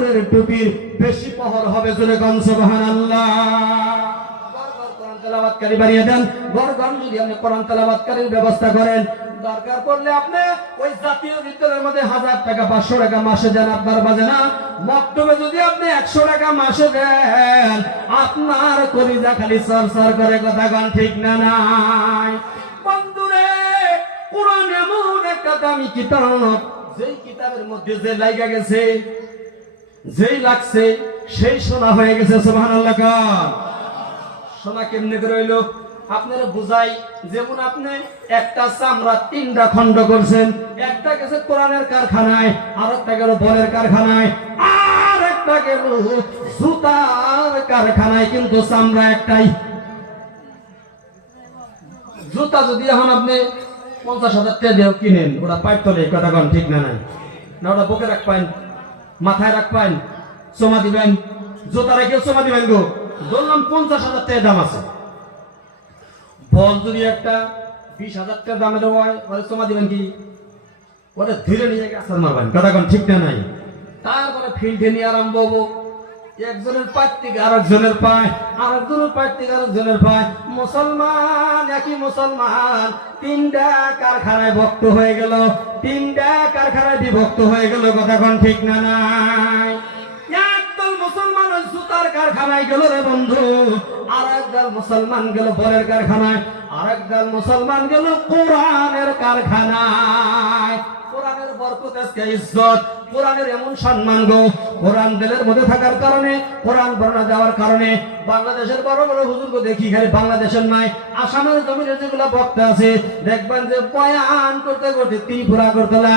নূরের টুপির বেশি পহর হবে। জোরে গান সুবহানাল্লাহ। কোরআন তেলাওয়াতকারী বাড়িয়ে দেন। গড়গড় যদি আপনি কোরআন তেলাওয়াতকারীর ব্যবস্থা করেন, দরকার পড়লে আপনি ওই জাতীয় বিদ্যালয়ের মধ্যে 1000 টাকা 500 টাকা মাসে দেন, আপনার বাজে না। মক্তবে যদি আপনি 100 টাকা মাসে দেন, আপনার কলিজা খালি সরসর করে। কথা গান ঠিক না নাই? বন্ধুরে, কোরআন এমন একটা দামি কিতাব, যেই কিতাবের মধ্যে যে লাগা গেছে, যেই লাগছে সেই সোনা হয়ে গেছে। সুবহানাল্লাহ। সোনা কেমনে করে হইল? আপনারা বুঝাই। যেমন আপনি একটা চামড়া 3টা খণ্ড করছেন, একটা গেছে কোরআনের কারখানায়, আর একটা গেল বলের কারখানায়, আর একটা গেল জুতার কারখানায়, কিন্তু চামড়া একটাই। জুতা যদি এখন আপনি 50,000 টাকা দিয়ে কিনেন, ওরা পাইপ তলে। কথা কন ঠিক না নাই? না ওটা বুকে রাখবেন, মাথায় রাখবেন, চমা দিবেন, জুতা রেখে চমা দিবেন গো। বললাম 50,000 টাকা দাম আছে। বল যদি একটা 20,000 টাকা দামের হয়, ওরা চমা দিবেন কি? ওরা ধীরে নিয়ে আসার মারবেন। কথা কন ঠিক না নাই? তারপরে ফিল্ডে নিয়ে আরম্ভ হবো। একজনের পায়ের থেকে আরেকজনের পায়, আরেকজনের পায়ের থেকে আরেকজনের পায়। মুসলমান, একই মুসলমান 3টা কারখানায় ভক্ত হয়ে গেল, 3টা কারখানায় বিভক্ত হয়ে গেল। কথা কোন ঠিক না নাই? একদল মুসলমান ওই জুতার কারখানায় গেল রে বন্ধু, আর একদল মুসলমান গেল বলের কারখানায়, আর একদল মুসলমান গেল কোরআনের কারখানায়। কোরআনের বরকত, আজকে ইজ্জত, কোরআনের এমন সম্মান গো। কোরআন দিলের মধ্যে থাকার কারণে, কোরআন বর্ণনা দেওয়ার কারণে বাংলাদেশের বড় বড় হুজুরকে দেখি, খালি বাংলাদেশের নাই, আসামের জমিনে যেগুলো বক্তা আছে, দেখবেন যে বয়ান করতে করতে ত্রিপুরা করতলা,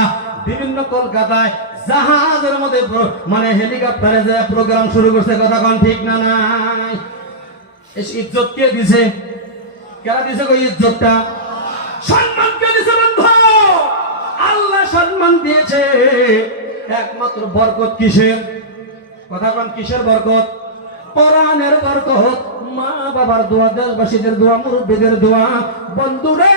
বিভিন্ন কলকাতায় জাহাজের মধ্যে মানে হেলিকপ্টারে যে প্রোগ্রাম শুরু করছে। কথা কোন ঠিক না নাই? এই ইজ্জত কে দিছে? কেন দিছে গো ইজ্জতটা? সম্মান কে দিছে বন্ধু? আল্লাহ সম্মান দিয়েছে। একমাত্র বরকত কিসের? কথা কোন কিসের বরকত? কোরআনের বরকত, মা বাবার দোয়া, দেশবাসীদের দোয়া, মুরব্বীদের দোয়া। বন্ধুরে,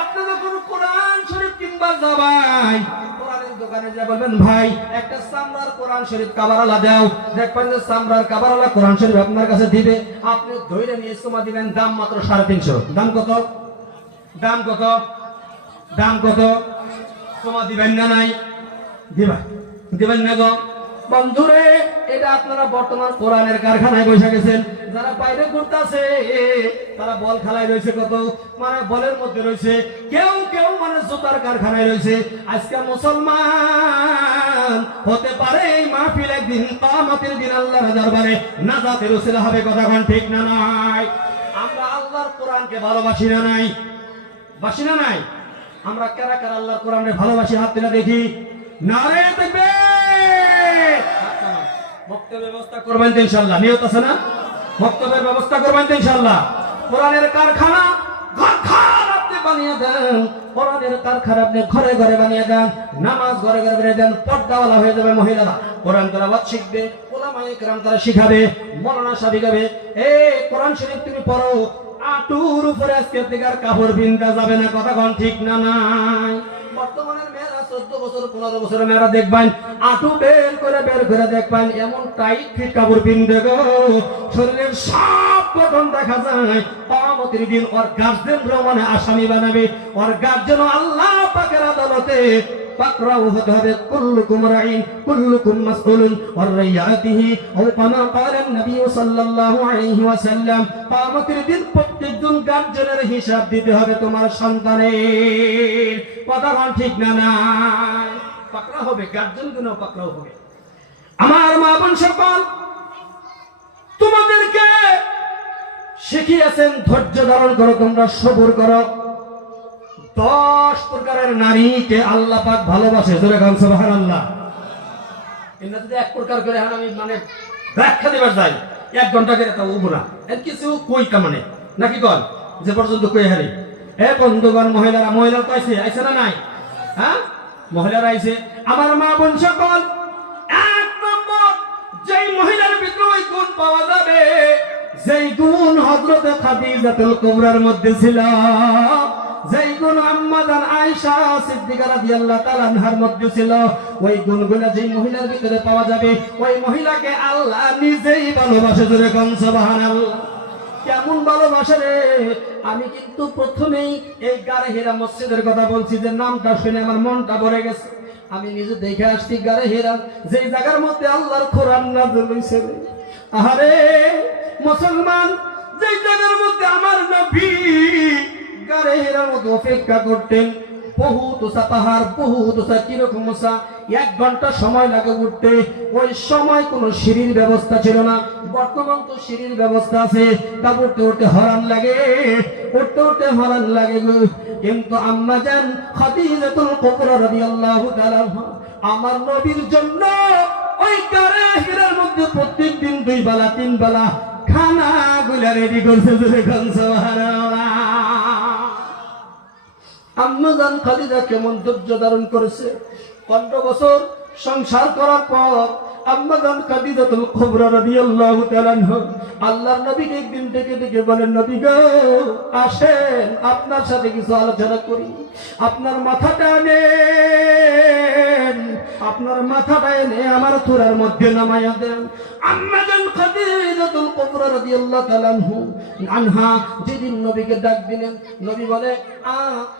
আপনি যখন কোরআন শরীফ কিনবা যাবাই, কোরআনের দোকানে যা বলবেন, ভাই একটা চামড়ার কোরআন শরীফ কাভারওয়ালা দাও। দেখবেন যে চামড়ার কাভারওয়ালা কোরআন শরীফ আপনার কাছে দিবে, আপনি ধরে নিয়ে জমা দিবেন। দাম মাত্র 350। দাম কত? দাম কত? দাম কত? জমা দিবেন না নাই? দিবা, দিবেন না গো বন্ধুরে। এটা আপনারা বর্তমান কোরআনের কারখানায় বসে গেছেন। যারা বাইরে ঘুরতেছে তারা বল খেলায় রয়েছে, কত মানে বলের মধ্যে রয়েছে, কেউ কেউ মানে জুতার কারখানায় রয়েছে। আজকে মুসলমান হতে পারে এই মাহফিল একদিন কিয়ামতের দিন আল্লাহর দরবারে নাজাতের ওসিলা হবে। কথা কোন ঠিক না নাই? আমরা আল্লাহর কোরআনকে ভালোবাসি না নাই? বাসি না নাই? আমরা কারা কারা আল্লাহর কোরআনকে ভালোবাসি? হাত তুলে দেখি। নারে তাকবীর। বক্তব্যের ব্যবস্থা করবেন তো ইনশাআল্লাহ? নিয়ত আছে না? বক্তব্যের ব্যবস্থা করবেন তো ইনশাআল্লাহ? কোরআনের কারখানা ঘর আপনি বানিয়ে দেন, কোরআনের কারখানা আপনি ঘরে ঘরে বানিয়ে দেন, নামাজ ঘরে ঘরে বানিয়ে দেন। পর্দাওয়ালা হয়ে যাবে মহিলারা, কোরআন তেলাওয়াত শিখবে, উলামায়ে কেরাম তারা শিখাবে, মাওলানা সাহেব শিখাবে। এই কোরআন শরীফ তুমি পড়ো, আটুর উপরে আজকে থেকে আর কাপড় বিনতে যাবে না। কথা কোন ঠিক না নাই? বর্তমানের মেয়েরা 14 বছর 15 বছরের মেয়েরা দেখবেন আটু বের করে দেখবেন এমন টাইট ফিট কাপড় পিনবে গো, শরীরের সব গঠন দেখা যায়। কিয়ামতের দিন ওর গার্জেন মানে আসামি বানাবে, ওর গার্জেন আল্লাহ পাকের আদালতে পাকড়াও হতে হবে। কুল্লুকুম রাইন কুল্লুকুম মাসউলুন ওয়ার রাইয়াতিহি ও কামা ক্বালা নবী সাল্লাল্লাহু আলাইহি ওয়াসাল্লাম। কিয়ামতের দিন প্রত্যেকজন গার্জেনের হিসাব দিতে হবে তোমার সন্তানের। কথা ঠিক না নাই? পাকড়া হবে, গার্জেন গুলো পাকড়াও হবে। আমার মা বোন সকল, তোমাদেরকে শিখিয়েছেন ধৈর্য ধারণ করো, তোমরা সবুর করো। 10 প্রকারের নারীকে আল্লাহ পাক ভালোবাসে। জোরে গান সুবহানাল্লাহ। এটা যদি এক প্রকার করে আমি মানে ব্যাখ্যা দিবার যাই 1 ঘন্টা করে তা উবরা এর কিছু কই কামানে নাকি কল যে পর্যন্ত কই হারি। এ বন্ধুগণ, মহিলারা তো আইছে না নাই? হ্যাঁ, মহিলারা আইছে। আমার মা বোন সকল, 1 নম্বর যেই মহিলার ভিতরে ওই গুণ পাওয়া যাবে, যেই গুণ হযরতে খাদিজাতুল কুবরার মধ্যে ছিল, যেই গুণ আম্মা জান আয়েশা সিদ্দিকা রাদিয়াল্লাহু তাআলা আনহার মধ্যে ছিল, ওই গুণগুলো যেই মহিলার ভিতরে পাওয়া যাবে, ওই মহিলাকে আল্লাহ নিজেই ভালোবাসে। জোরে কোন সুবহানাল্লাহ। কেমন ভালোবাসে রে! আমি কিন্তু প্রথমেই এই গারে হেরা মসজিদের কথা বলছি, যে নামটা শুনে আমার মনটা ভরে গেছে। আমি নিজে দেখে আসছি গারে হেরা, যেই জায়গার মধ্যে আল্লাহর কোরআন নাযিল হইছে। আরে মুসলমান, যেই জায়গার মধ্যে আমার নবী গারে হেরার মধ্যে অপেক্ষা করতেন, বহুত উঁচা পাহাড়, বহুত উঁচা, কিরকম উঁচা, 1 ঘন্টা সময় লাগে উঠতে। ওই সময় কোনো সিঁড়ির ব্যবস্থা ছিল না। বর্তমান তো সিঁড়ির ব্যবস্থা আছে, তা উঠতে উঠতে হরান লাগে, উঠতে উঠতে হরান লাগে। কিন্তু আম্মা জান খাদিজাতুল কুবরা রাদিয়াল্লাহু তাআলা আমার নবীর জন্য ওই গারে হেরার মধ্যে প্রত্যেকদিন 2 বেলা 3 বেলা খানা গুলা রেডি করছে। সুবহানাল্লাহ। আম্মা জান খাদিজা কেমন ধৈর্য ধারণ করেছে। 15 বছর সংসার করার পর আম্মা জান খাদিজাতুল কুবরা রাদিয়াল্লাহু তাআলা আল্লাহর নবীকে একদিন ডেকে ডেকে বলেন, নবী গো আসেন, আপনার সাথে কিছু আলোচনা করি। আপনার মাথাটা নেন, আপনার মাথাটা এনে আমার চূড়ার মধ্যে নামাইয়া দেন। আম্মা জান খাদিজাতুল কুবরা রাদিয়াল্লাহু তাআলা আনহা যেদিন নবীকে ডাক দিলেন, নবী বলে,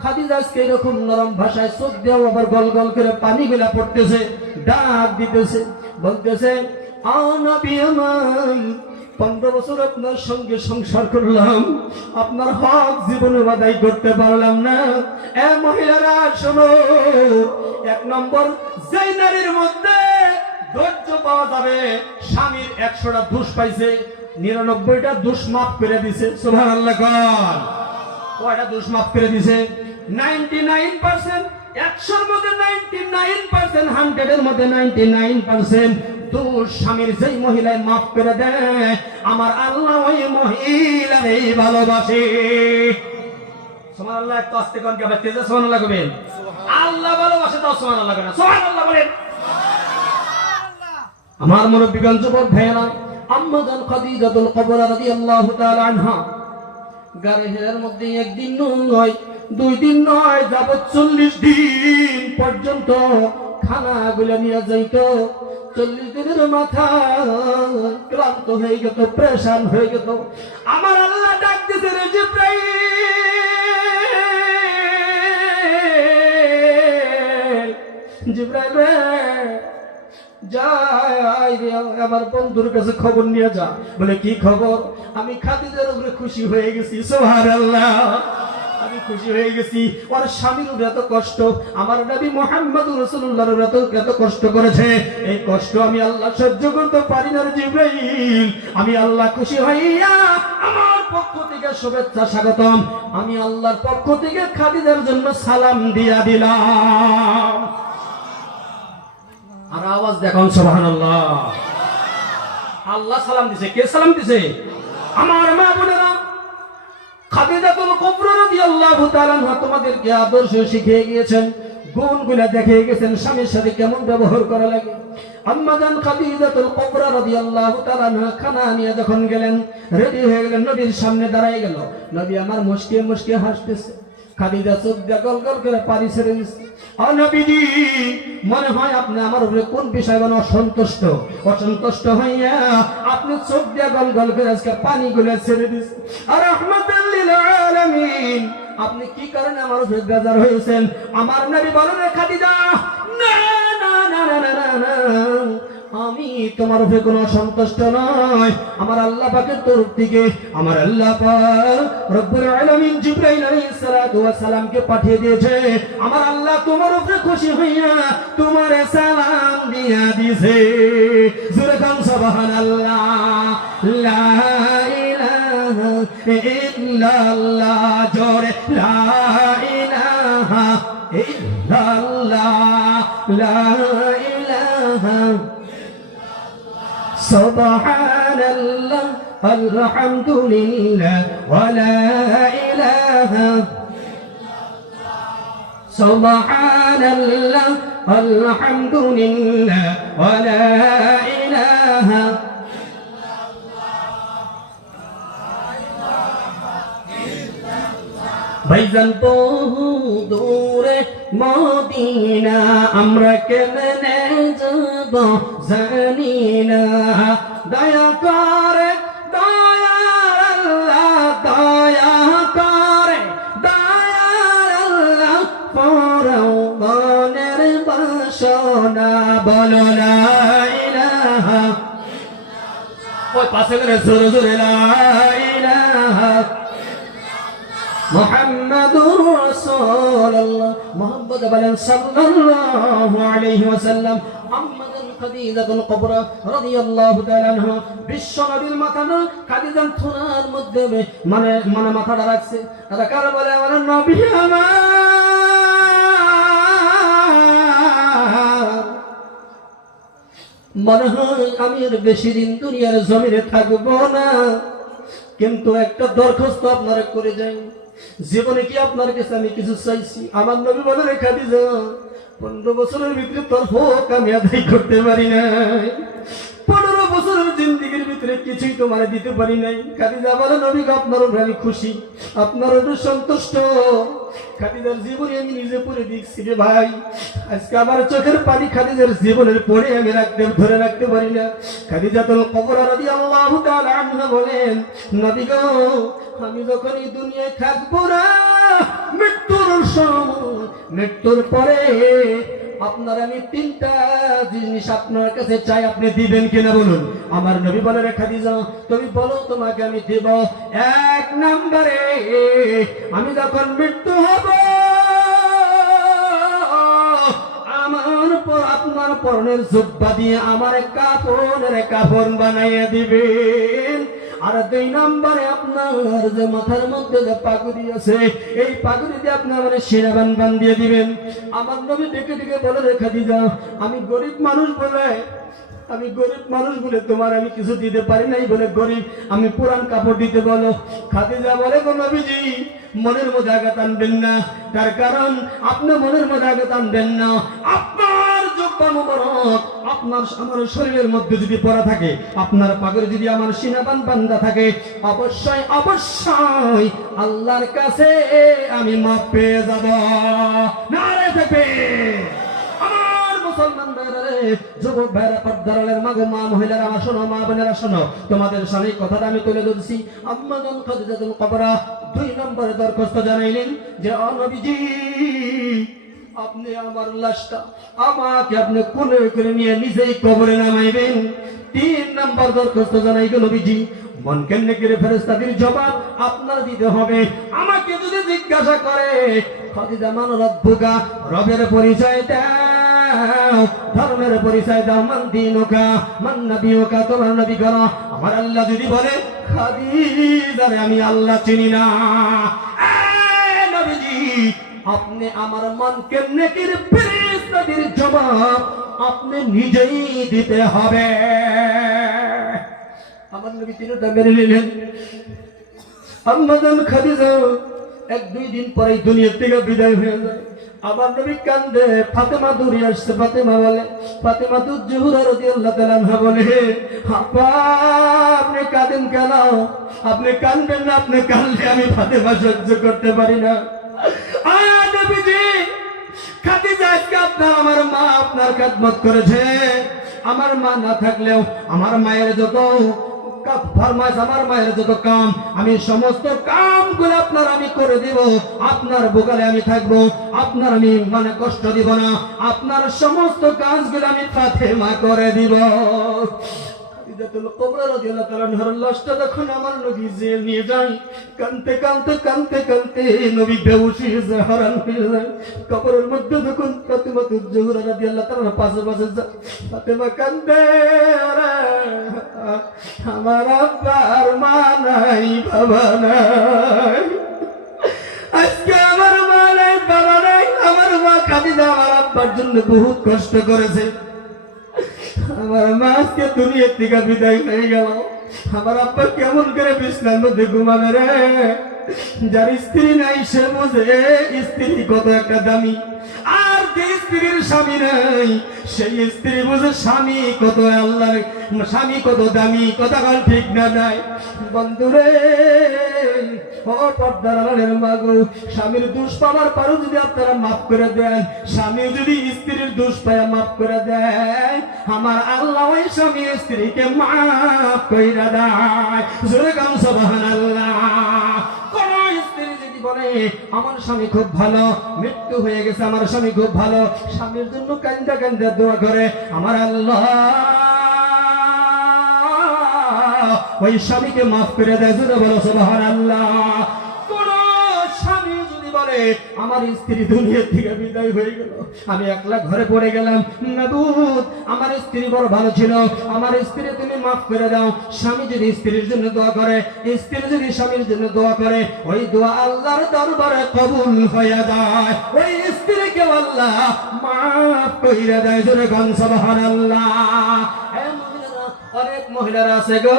খাদিজা আজকে এরকম নরম ভাষায় চোখ দেও আবার গল গল করে পানি গুলা পড়তেছে, ডাক দিতেছে, বলতেছে, নবী আমার 15 বছর আপনার সঙ্গে সংসার করলাম, আপনার হক জীবনে আদায় করতে পারলাম না। এ মহিলারা শোনো, 1 নম্বর, যেই নারীর মধ্যে ধৈর্য পাওয়া যাবে, স্বামীর 100টা দোষ পাইছে, 99টা দোষ মাফ করে দিছে। সুবহানাল্লাহ। কয়টা দোষ মাফ করে দিছে? 99%। 100-র মধ্যে 99%, 100-এর মধ্যে 99% দোষ স্বামীর যেই মহিলায় মাফ করে দেয়, আমার আল্লাহ ওই মহিলার এই ভালোবাসে। সুবহানাল্লাহ। একটু আস্তে কোন কে তেজে সুবহানাল্লাহ কবেন। আল্লাহ ভালোবাসে, তাও সুবহানাল্লাহ করেন। সুবহানাল্লাহ বলেন। আমার মুরব্বিগণ, যুবক ভাইয়েরা, আম্মা জান খাদিজাতুল কুবরা রাদিয়াল্লাহু তাআলা আনহা গারে হেরার মধ্যে 1 দিন নয়, 2 দিন নয়, যাবত 40 দিন পর্যন্ত খানাগুলো নিয়ে যাইত। 40 দিনের মাথা ক্লান্ত হয়ে গেত, প্রেশান হয়ে গেত। আমার আল্লাহ ডাক দিতে, রে জিবরাইল, জিবরাইল রে, যাই রে আমার বন্ধুর কাছে খবর নিয়ে যা। বলে, কি খবর? আমি খাদিজার উপরে খুশি হয়ে গেছি। সুবহানাল্লাহ। আমি খুশি হয়ে গেছি। ওর স্বামীর উপরে এত কষ্ট, আমার নবী মুহাম্মদুর রাসূলুল্লাহর এত কষ্ট করেছে, এই কষ্ট আমি আল্লাহ সহ্য করতে পারি না রে জিবরাইল। আমি আল্লাহ খুশি হইয়া আমার পক্ষ থেকে শুভেচ্ছা স্বাগতম, আমি আল্লাহর পক্ষ থেকে খাদিজার জন্য সালাম দিয়া দিলাম। আর আওয়াজ দেখুন, সুবহানাল্লাহ। আল্লাহ সালাম দিছে। কে সালাম দিছে? আমার মা বোনেরা, খাদিজাতুল কুবরা রাদিয়াল্লাহু তাআলা তোমাদেরকে আদর্শ শিখিয়ে গিয়েছেন, গুণগুলা দেখিয়ে গেছেন, স্বামীর সাথে কেমন ব্যবহার করা লাগে। আম্মা জান খাদিজাতুল কুবরা রাদিয়াল্লাহু তাআলা খানা নিয়ে যখন গেলেন, রেডি হয়ে গেলেন, নবীর সামনে দাঁড়ায় গেল। নবী আমার মুস্কিয়ে মুস্কিয়ে হাসতেছে। খাদিজা চোখ দিয়ে গল গল করে পানি ছেড়ে দিচ্ছে। নবীজি, মনে হয় আপনি আমার উপরে কোন বিষয় অসন্তুষ্ট হইয়া আপনি চোখ দিয়ে গল গল করে আজকে পানি গুলো ছেড়ে দিচ্ছেন। আর রাহমাতাল লিল আলামিন, আপনি কি কারণে আমার উপরে বেজার হয়েছেন? আমার নবী বলেন, খাদিজা, না না না না না না, আমি তোমার উপরে কোনো অসন্তুষ্ট নয়। আমার আল্লাহ পাকের তরফ থেকে আমার আল্লাহ পাক রব্বুল আলামিন জিবরাইল আলাইহিস সালাতু ওয়াস সালামকে পাঠিয়ে দিয়েছে। আমার আল্লাহ তোমার উপরে খুশি হইয়া তোমারে সালাম দিয়া দিয়েছে। জোরে কাম সুবহানাল্লাহ। লা ইলাহা ইল্লাল্লাহ, জোরে লা ইলাহা ইল্লাল্লাহ, লা ইলাহা সুবহানাল্লাহ, আলহামদুলিল্লাহ, ওয়া লা ইলাহা সুবহানাল্লাহ, আলহামদুলিল্লাহ, ওয়া লা ইলাহা ভাইজান বহু দূরে মদিনা আমরা কেমনে যাব জানি না দয়া করে দয়ার আল্লাহ দয়া করে দয়ার আল্লাহ পরাও মনের বাসনা বলো লা ইলাহা ওই পাশে গেলে জোরে জোরে লা ইলাহা মুহাম্মাদুর রাসূলুল্লাহ মুহাম্মদ বলেন সাল্লাল্লাহু আলাইহি ওয়াসাল্লাম আম্মাদান খাদিজাতুল কুবরা রাদিয়াল্লাহু তাআলা আনহা বিশ্ব নবীর মাথাটা খাদিজার থুনার মধ্যে মানে মাথাটা রাখছে তারা কার বলে আমার নবী আমার মনে হয় আমি আর বেশি দিন দুনিয়ার জমিনে থাকবো না কিন্তু একটা দরখাস্ত আপনারা করে যাই জীবনে কি আপনার কাছে আমি কিছু চাইছি আমার নবী বলে রেখা দিজ 15 বছরের ভিতরে তোর হোক আমি আদায় করতে পারি নাই 15 বছরের জিন্দেগির ভিতরে কিছুই তোমার দিতে পারি নাই খাদিজা বলে নবী আপনার উপরে আমি খুশি আপনার উপরে সন্তুষ্ট খাদিজার জীবনে আমি নিজে পড়ে দেখছি রে ভাই আজকে আমার চোখের পানি খাদিজার জীবনের পড়ে আমি ধরে রাখতে পারি না খাদিজাতুল কুবরা রাদিয়াল্লাহু তাআলা আনহা বলেন নবী গো আমি যখন এই দুনিয়ায় থাকবো না মৃত্যুর সময় মৃত্যুর পরে আপনার আমি 3টা জিনিস আপনার কাছে চাই আপনি দিবেন কিনা বলুন আমার নবী বলে রে খাদিজা তুমি বলো তোমাকে আমি দেব এক নম্বরে আমি যখন মৃত্যু হব আমার পর আপনার পরনের জুব্বা দিয়ে আমার কাফন বানাইয়া দিবেন আর 2 নম্বরে আপনার যে মাথার মধ্যে যে পাগড়ি আছে এই পাগড়ি দিয়ে আপনি আমার শিরাবান বাঁধিয়ে দিবেন আমার নবী ডেকে ডেকে বলে রে খাদিজা আমি গরিব মানুষ বলে তোমার আমি কিছু দিতে পারি নাই বলে গরিব আমি পুরান কাপড় দিতে বলো খাদিজা বলে গো নবীজি মনের মধ্যে আঘাত আনবেন না তার কারণ আপনি মনের মধ্যে আঘাত আনবেন না আপনার জুব্বা মুবারক আপনার আমার শরীরের মধ্যে যদি পরা থাকে আপনার পাগড়ি যদি আমার সিনাবান বান্ধা থাকে অবশ্যই অবশ্যই আল্লাহর কাছে আমি মাপ পেয়ে যাব নারে তাকবীর মুসলমান ভাইরা যুবক ভাইরা পর্দারের মাগো মা মহিলারা আমার শোনো মা বোনেরা শোনো তোমাদের সামনে কথাটা আমি তুলে ধরছি আম্মাজান খাদিজাতুল কুবরা 2 নম্বরে দরখাস্ত জানাইলেন যে ও নবীজি আপনি আমার লাশটা আমাকে আপনি কোলে করে নিয়ে নিজেই কবরে নামাইবেন 3 নম্বর দরখাস্ত জানাই গো নবীজি মন কেমনে করে ফেরেশতাদের জবাব আপনার দিতে হবে আমাকে যদি জিজ্ঞাসা করে খাদিজা মান রব্বুকা রবের পরিচয় দাও ধর্মের পরিচয় দাও মান দিনুকা মান নবিয়ুকা তোমার নবী কারা আমার আল্লাহ যদি বলে খাদিজারে আমি আল্লাহ চিনি না নবীজি আপনি আমার মন কেমনে করে ফেরেশতাদের জবাব আপনি নিজেই দিতে হবে আমার নবী 3টা মেনে নিলেন আম্মাজান খাদিজা 1-2 দিন পরেই দুনিয়া থেকে বিদায় হয়ে যায় আমার নবী কান্দে ফাতেমা দৌড়ে আসছে ফাতেমা বলে ফাতেমা তুজ জোহরা রাদিয়াল্লাহু তাআলা আনহা বলে আপা আপনি কাঁদেন কেন আপনি কাঁদবেন না আপনি কাঁদলে আমি ফাতেমা সহ্য করতে পারি না নবীজি খাদিজা আজকে আপনার আমার মা আপনার খেদমত করেছে আমার মা না থাকলেও আমার মায়ের যত ফরমাইশ আমার মায়ের যত কাম আমি সমস্ত কামগুলো আপনার আমি করে দিব আপনার বুকালে আমি থাকবো আপনার আমি মানে কষ্ট দিব না আপনার সমস্ত কাজগুলো আমি ফাতেমা করে দিব খাদিজাতুল কুবরা রাদিয়াল্লাহু তাআলা আনহার লাশটা যখন আমার নবী জেল নিয়ে যায় কাঁদতে নবী বেহুশ হয়ে যায় হারান হয়ে যায় কবরের মধ্যে যখন ফাতেমা তুজ জোহরা রাদিয়াল্লাহু তাআলা পাশে যায় ফাতেমা কান্দে আমার আব্বার মা নাই বাবা নাই আজকে আমার মা নাই বাবা নাই আমার মা খাদিজা আমার আব্বার জন্য বহুত কষ্ট করেছে আমার মা আজকে দুনিয়া থেকে বিদায় হয়ে গেল আমার আব্বা কেমন করে বিছনার মধ্যে ঘুমাবে রে যার স্ত্রী নাই সে বোঝে স্ত্রী কত একটা দামি আর যে স্ত্রীর স্বামী নাই, সেই স্ত্রী বুঝে স্বামী কত আল্লাহর, স্বামী কত দামি, কথা বল ঠিক না নাই? বন্ধুরে ও পর্দার আড়ালের মা গো, স্বামীর দোষ পাওয়ার পরও যদি আপনারা মাফ করে দেন, স্বামী যদি স্ত্রীর দোষ পায়া মাফ করে দেয়, আমার আল্লাহ ওই স্বামী স্ত্রীকে মাফ কইরা দেয়। জোরে গান সুবহানাল্লাহ। কোন স্ত্রী যদি বলে আমার স্বামী খুব ভালো, মৃত্যু হয়ে গেছে, আমার স্বামী খুব ভালো, স্বামীর জন্য কান্দা কান্দা দোয়া করে, আমার আল্লাহ ওই স্বামীকে মাফ করে দেয়। জোরে বলো সুবহানাল্লাহ। কোন স্বামী যদি বলে আমার স্ত্রী দুনিয়া থেকে বিদায় হয়ে গেল, আমি একলা ঘরে পড়ে গেলাম, মাবুদ আমার স্ত্রী বড় ভালো ছিল, আমার স্ত্রী তুমি মাফ করে দাও। স্বামী যদি স্ত্রীর জন্য দোয়া করে, স্ত্রী যদি স্বামীর জন্য দোয়া করে, ওই দোয়া আল্লাহর দরবারে কবুল হয়ে যায়, ওই স্ত্রীকে আল্লাহ মাফ করে দেয়। জোরে গান সুবহানাল্লাহ। অনেক মহিলারা আছে গো,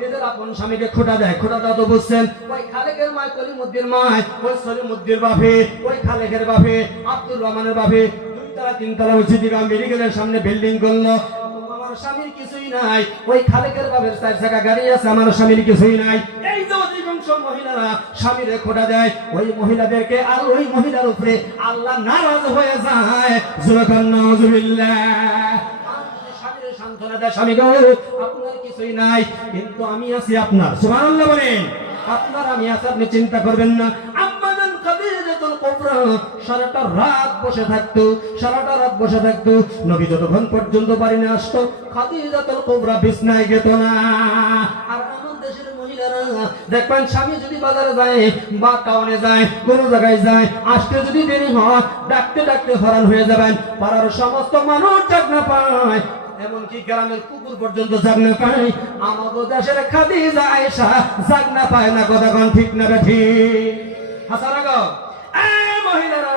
নিজের আপন স্বামীকে খোটা দেয়। খোটা দাও তো বুঝছেন, ওই খালেকের মায় কলিমুদ্দিন মায়, ওই সলিমুদ্দিন বাপে, ওই খালেকের বাপে, আব্দুর রহমানের বাপে 2 তলা 3 তলা উঁচু দিকে মেডিকেলের সামনে বিল্ডিং করলো, আমার স্বামীর কিছুই নাই। ওই খালেকের বাপের 4 চাকা গাড়ি আছে, আমার স্বামীর কিছুই নাই। এই যে অধিকাংশ মহিলারা স্বামীরে খোটা দেয়, ওই মহিলাদেরকে আর ওই মহিলার উপরে আল্লাহ নারাজ হয়ে যায়। যুবকান নাউজুবিল্লাহ। স্বামী গো আপনার কিছুই নাই, কিন্তু আমি আছি আপনার। সুবহানাল্লাহ বলেন। আপনার আমি আছি, আপনি চিন্তা করবেন না। আম্মাজান খাদিজাতুল কুবরা সারাটা রাত বসে থাকতো, সারাটা রাত বসে থাকতো। নবী যতক্ষণ পর্যন্ত বাড়ি না আসতো, খাদিজাতুল কুবরা বিছনায় যেত না। আর আমার দেশের মহিলারা দেখবেন, স্বামী যদি বাজারে যায় বা টাউনে যায়, কোন জায়গায় যায়, আসতে যদি দেরি হয়, ডাকতে ডাকতে হরান হয়ে যাবেন। পাড়ার সমস্ত মানুষ জাগ না পায়, এমনকি গ্রামের কুকুর পর্যন্ত জাগ না পায়। আমাদের দেশের খাদিজা আয়েশা জাগ না পায় না। কথা কোন ঠিক না ঠিক? হাসান গো এই মহিলারা,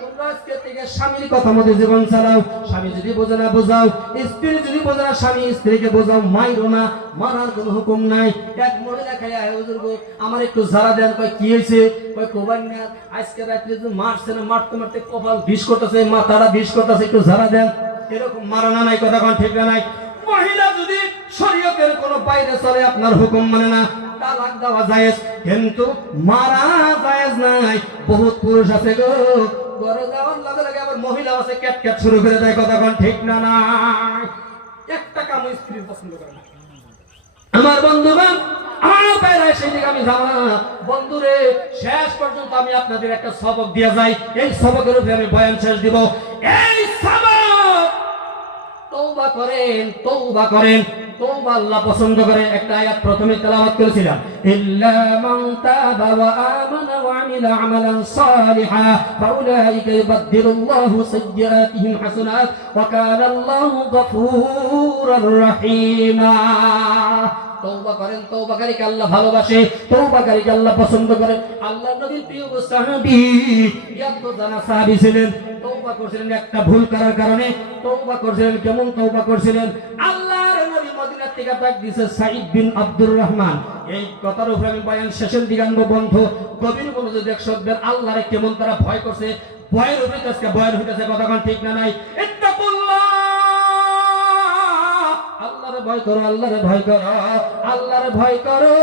তোমরা আজকে থেকে স্বামীর কথা মতো জীবন চালাও। স্বামী যদি বোঝে না বোঝাও, স্ত্রী যদি বোঝে না স্বামী স্ত্রীকে বোঝাও। মাইরো না, মারার কোনো হুকুম নাই। এক মহিলা খাইয়া হুজুর গো আমার একটু ঝাড়া দেন। কয় কি হয়েছে? কয় কোবাই না, আজকে রাত্রে যে মারছে না, মারতে মারতে কপাল বিষ করতেছে, মাথাটা বিষ করতেছে, একটু ঝাড়া দেন। এরকম মারানা নাই, কথা কোন ঠিক না নাই? মহিলা যদি শরীয়তের কোন বাইরে চলে, আপনার হুকুম মানে না, তালাক দেওয়া জায়েজ, কিন্তু মারা জায়েজ নাই। বহুত পুরুষ আছে গো, ঘরে যাওয়ার লগে লগে আবার মহিলা আছে ক্যাট ক্যাট শুরু করে দেয়। কথা কোন ঠিক না নাই? একটা কাম স্ত্রী পছন্দ করে না। আমার বন্ধুগণ, আমার বাইরে সেদিকে আমি যাব না। বন্ধুরে, শেষ পর্যন্ত আমি আপনাদের একটা সবক দিয়ে যাই। এই সবকের উপরে আমি বয়ান শেষ দিব। এই সবক তওবা করেন, তওবা করেন। তওবা আল্লাহ পছন্দ করে। একটা আয়াত প্রথমে তেলাওয়াত করেছিলাম, ইল্লা মান তাবা ওয়া আমানা ওয়া আমিলা আমালান সালিহা ফাউলাইকা ইউবাদদিলুল্লাহু সাইয়্যাতিহিম হাসানাত ওয়া কানা আল্লাহু গফুরুর রহিমা। তওবা করেন, তওবাকারীকে আল্লাহ ভালোবাসে, তওবাকারীকে আল্লাহ পছন্দ করে। আল্লাহর নবীর প্রিয় সাহাবী, এত জানা সাহাবী ছিলেন, তওবা করছিলেন একটা ভুল করার কারণে। তওবা করছিলেন, কেমন তওবা করছিলেন? আল্লাহর নবী মদিনা থেকে ডাক দিয়েছে সাঈদ বিন আব্দুর রহমান। এই কথার উপরে আমি বয়ান শেষের দিকে আনবো। বন্ধু, গভীর মনোযোগ শব্দের আল্লাহরে কেমন তারা ভয় করছে, ভয়ের উপরে আজকে বয়ান হইতেছে। কথা কোন ঠিক না নাই? ইত্তাকুল্লাহ, আল্লাহরে ভয় করো, আল্লাহরে ভয় করো, আল্লাহরে ভয় করো।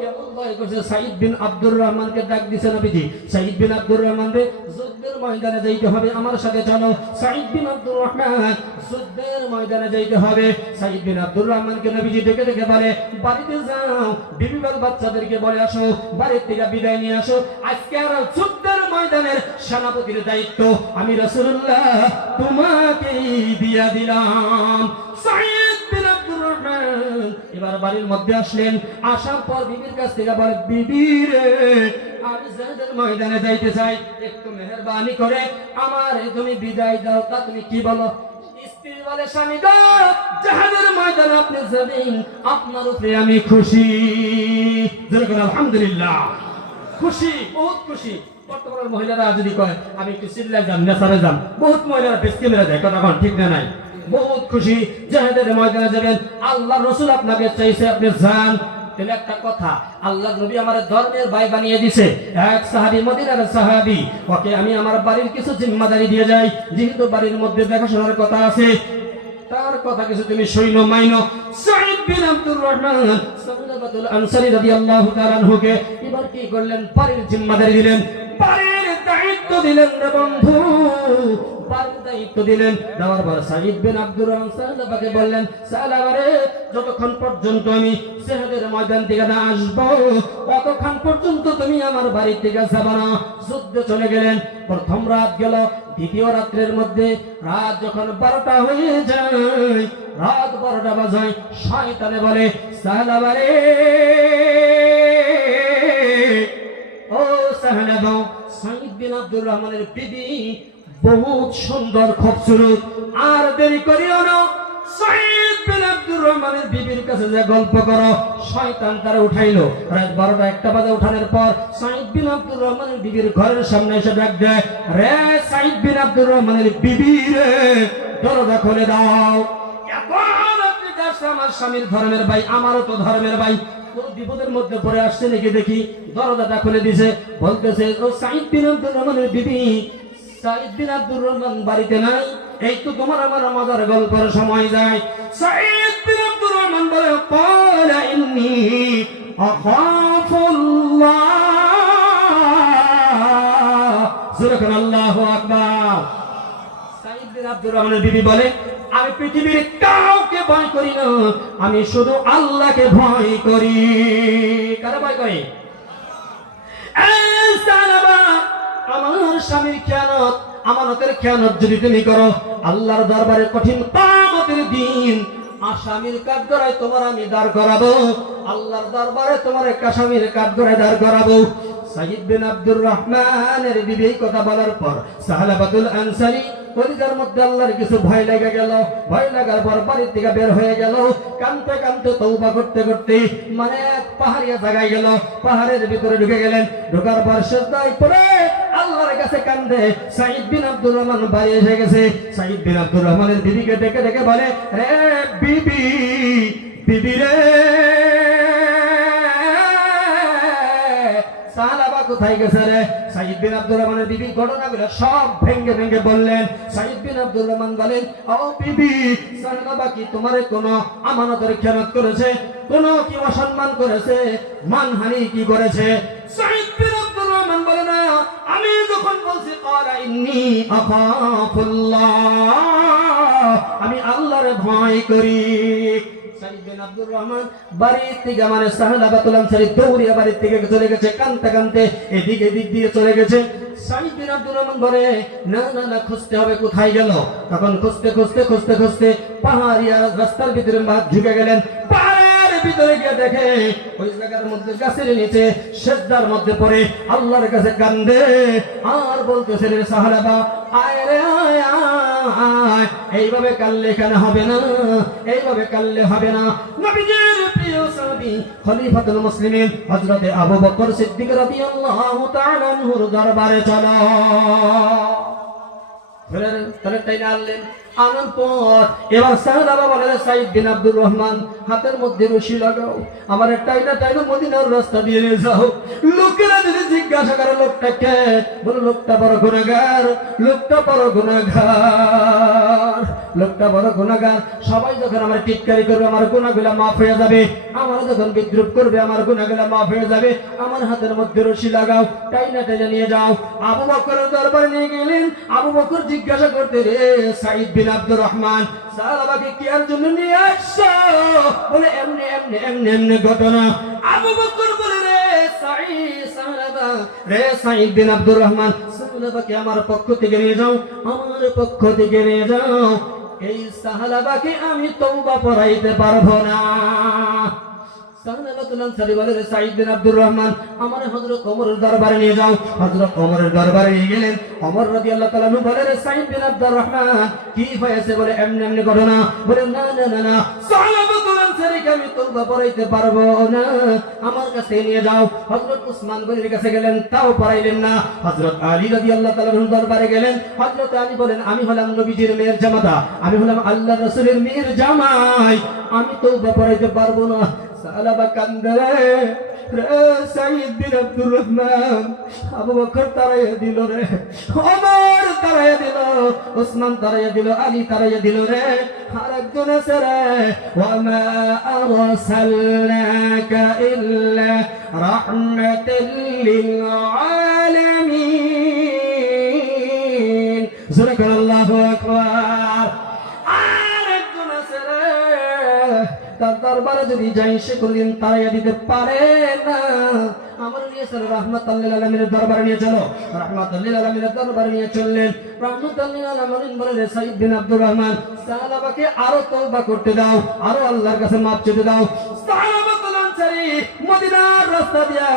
কেমন ভয় করছে? সাঈদ বিন আব্দুর রহমানকে ডাক দিছে নবীজি। সাঈদ বিন আব্দুর রহমান রে, যুদ্ধের ময়দানে যাইতে হবে, আমার সাথে চলো। সাঈদ বিন আব্দুর রহমান, যুদ্ধের ময়দানে যাইতে হবে। সাঈদ বিন আব্দুর রহমানকে নবীজি ডেকে ডেকে বলে, বাড়িতে যাও, বিবি বাচ্চাদেরকে বলে আসো, বাড়ির থেকে বিদায় নিয়ে আসো। আজকে আর যুদ্ধের ময়দানের সেনাপতির দায়িত্ব আমি রাসূলুল্লাহ তোমাকেই দিয়া দিলাম। সাঈদ বিন আব্দুর রহমান এবার বাড়ির মধ্যে আসলেন। আসার পর বিবির কাছ থেকে বলে, বিবি রে, আমি জিহাদের ময়দানে যাইতে চাই, একটু মেহেরবানি করে আমার তুমি বিদায় দাও। তা তুমি কি বলো? স্ত্রী বলে, স্বামী গো, জিহাদের ময়দানে আপনি যাবেন, আপনার উপরে আমি খুশি। যেরকম আলহামদুলিল্লাহ, খুশি, বহুত খুশি। বর্তমানের মহিলারা যদি কয় আমি একটু সিল্লায় যান, নেসারে যান, বহুত মহিলারা বেশি মেরে যায়। কথা কোন ঠিক না নাই? বহুত খুশি, জিহাদের ময়দানে যাবেন, আল্লাহ রাসূল আপনাকে চাইছে, আপনি যান। তাহলে একটা কথা, আল্লাহ নবী আমার ধর্মের ভাই বানিয়ে দিছে। এক সাহাবী, মদিনার সাহাবী, ওকে আমি আমার বাড়ির কিছু জিম্মাদারি দিয়ে যাই, যেহেতু বাড়ির মধ্যে দেখাশোনার কথা আছে, তার কথা কিছু তুমি সৈন্য মাইনো। সাঈদ বিন আব্দুর রহমান সালাবাতুল আনসারী রাদিয়াল্লাহু তাআলা আনহুকে এবার কি করলেন, বাড়ির জিম্মাদারি দিলেন, বাড়ির দায়িত্ব দিলেন রে বন্ধু, বাড়ির দায়িত্ব দিলেন। দেওয়ার পর সাঈদ বিন আব্দুর রহমান সালাবাকে বললেন, সালাবারে যতক্ষণ পর্যন্ত আমি জিহাদের ময়দান থেকে না আসবো ততক্ষণ পর্যন্ত তুমি আমার বাড়ি থেকে যাবে না। যুদ্ধে চলে গেলেন। প্রথম রাত গেল, দ্বিতীয় রাত্রের মধ্যে রাত যখন 12টা হয়ে যায়, রাত 12টা বাজায়, শয়তানে বলে, সালাবারে ও সাহাবা, সাঈদ বিন আব্দুর রহমানের বিবি বহুত সুন্দর, খুবসুরত, আর দেরি করিও না, সাঈদ বিন আব্দুর রহমানের বিবির কাছে যে গল্প করো। শয়তান তারা উঠাইলো। রাত 12টা 1টা বাজে উঠানোর পর সাঈদ বিন আব্দুর রহমানের বিবির ঘরের সামনে এসে ডাক দেয়, রে সাঈদ বিন আব্দুর রহমানের বিবি রে, দরজা খুলে দাও। এখন আপনি যাচ্ছেন আমার স্বামীর ধর্মের ভাই, আমারও তো ধর্মের ভাই, কোন বিপদের মধ্যে পড়ে আসছে নাকি দেখি। দরজাটা খুলে দিছে, বলতেছে, ও সাঈদ বিন আব্দুর রহমানের বিবি, সাঈদ বিন আব্দুর রহমান বাড়িতে নাই, এই তো তোমার আমার মজার গল্পের সময় যায়। সাঈদ বিন আব্দুর রহমান বলে, ক্বালা ইন্নী আখাফুল্লাহ, সুবহানাল্লাহু আকবার। সাঈদ বিন আব্দুর রহমানের বিবি বলে, আমি পৃথিবীর কাউকে ভয় করি না, আমি শুধু আল্লাহকে ভয় করি। কারা ভয় করে? এই সালাবা, আমার স্বামীর খেয়ানত, আমানতের খেয়ানত যদি তুমি করো, আল্লাহর দরবারে কঠিন কিয়ামতের দিন আসামির কাঠগড়ায় তোমার আমি দাঁড় করাবো, আল্লাহর দরবারে তোমার আসামির কাঠগড়ায় দাঁড় করাবো। সাঈদ বিন আব্দুর রহমানের বিবি কথা বলার পর সাহালাবাতুল আনসারী পরিজার মধ্যে আল্লাহর কিছু ভয় লেগে গেল। ভয় লাগার পর বাড়ির থেকে বের হয়ে গেল, কাঁদতে কাঁদতে তওবা করতে করতে মানে এক পাহাড়িয়া জায়গায় গেল, পাহাড়ের ভিতরে ঢুকে গেলেন। ঢোকার পর সিজদায় পড়ে আল্লাহর কাছে কান্দে। সাঈদ বিন আব্দুর রহমান বাড়ি এসে গেছে। সাঈদ বিন আব্দুর রহমানের বিবিকে ডেকে ডেকে বলে, রে বিবি, বিবি রে, সাহাবা কোথায় গেছে রে? সাঈদ বিন আব্দুর রহমানের বিবি ঘটনাগুলো সব ভেঙ্গে ভেঙ্গে বললেন। সাঈদ বিন আব্দুর রহমান বলেন, ও বিবি, সাহাবা কি তোমার কোন আমানতের খেয়ানত করেছে? কোন কি অসম্মান করেছে? মানহানি কি করেছে? সাঈদ বিন আব্দুর রহমান বলে, না, আমি যখন বলছি ক্বালা ইন্নী আখাফুল্লাহ, আমি আল্লাহর ভয় করি। সাঈদ বিন আব্দুর রহমান বাড়ি থেকে মানে সাহালাবাতুল আনসারী দৌড়িয়া বাড়ি থেকে চলে গেছে, কাঁদতে কাঁদতে এদিকে এদিক দিয়ে চলে গেছে। সাঈদ বিন আব্দুর রহমান বলে, না না না, খুঁজতে হবে, কোথায় গেল? তখন খুঁজতে খুঁজতে খুঁজতে খুঁজতে পাহাড়িয়া রাস্তার ভিতরে ঢুকে গেলেন। পাহাড়ের ভিতরে গিয়ে দেখে ওই জায়গার মধ্যে গাছের নিচে সিজদার মধ্যে পড়ে আল্লাহর কাছে কান্দে আর বলতেছে, রে সাহাবা, আয় রে আয় আয়, এইভাবে কাললে কেন হবে না, এইভাবে কাললে হবে না। নবীজির প্রিয় সাহাবী খলিফাতুল মুসলিমিন হযরতে আবু বকর সিদ্দিক রাদিয়াল্লাহু তাআলা আনহুর দরবারে চলো। তাহলে তাই আনলেন। আনার পর এবার সাহাবা বলে, সাঈদ বিন আব্দুর রহমান, হাতের মধ্যে রশি লাগাও, আমার টাইনা টাইনা মদিনার রাস্তা দিয়ে নিয়ে যাও। লোকেরা যদি জিজ্ঞাসা করে লোকটাকে, বলে লোকটা বড় গুনাহগার, লোকটা বড় গুনাহগার, লোকটা বড় গুনাহগার। সবাই যখন আমার টিটকারি করবে, আমার গুনাহগুলো মাফ হয়ে যাবে। আমার যখন বিদ্রুপ করবে, আমার গুনাহগুলো মাফ হয়ে যাবে। আমার হাতের মধ্যে রশি লাগাও, টাইনা টাইনা নিয়ে যাও। আবু বকরের দরবারে নিয়ে গেলেন। আবু বকর জিজ্ঞাসা করতে, রে সাঈদ বিন আব্দুর রহমান, সাহাবাকে কি এর জন্য নিয়ে আসছো? বলে, এমনি এমনি এমনি এমনি ঘটনা। আবু বকর বলে, রে সাহাবা, রে সাঈদ বিন আব্দুর রহমান, সাহাবাকে আমার পক্ষ থেকে নিয়ে যাও, আমার পক্ষ থেকে নিয়ে যাও। এই সাহাবাকে আমি তওবা পড়াইতে পারবো না। সাহাবাতুল আনসারী বলে, সাঈদ বিন আব্দুর রহমান, আমার হযরত ওমরের দরবারে নিয়ে যাও। হযরত ওমরের দরবারে নিয়ে গেলেন। ওমর রাদিয়াল্লাহু তাআলা আনহু বলে, সাঈদ বিন আব্দুর রহমান, কি হয়েছে? বলে, এমনি এমনি ঘটনা। বলে, না না না না, সাহাবাতুল আনসারীকে আমি তওবা পড়াইতে পারবো না, আমার কাছে নিয়ে যাও। হযরত উসমান গনির কাছে গেলেন, তাও পড়াইলেন না। হযরত আলী রাদিয়াল্লাহু তাআলা আনহুর দরবারে গেলেন। হযরত আলী বলেন, আমি হলাম নবীজির মেয়ের জামাতা, আমি হলাম আল্লাহর রাসূলের মেয়ের জামাই, আমি তওবা পড়াইতে পারবো না। সালাবা কান্দে রে সাইদ বিন আব্দুর রহমান আবু বকর তারাইয়া দিল রে, ওমর তারাইয়া দিল, ওসমান তারাইয়া দিল, আলী তারাইয়া দিল রে। আরেকজন আছে রে, ওয়ামা আরসালনাকা ইল্লা রাহমাতাল লিল আলামিন। সুবহানাল্লাহু আকবার। আরেকজন আছে রে, তার দরবারে যদি যাই সে কোনদিন তারাইয়া দিতে পারে না। আমার নিয়ে চলো রাহমাতুল লিল আলামিনের দরবারে নিয়ে চলো। রাহমাতুল লিল আলামিনের দরবারে নিয়ে চললেন। রাহমাতুল লিল আলামিন বললেন সাইদ বিন আব্দুর রহমান সাহাবাকে আরো তওবা করতে দাও, আরো আল্লাহর কাছে মাফ চেতে দাও। সাহাবাতুল আনসারী মদিনার রাস্তা দিয়া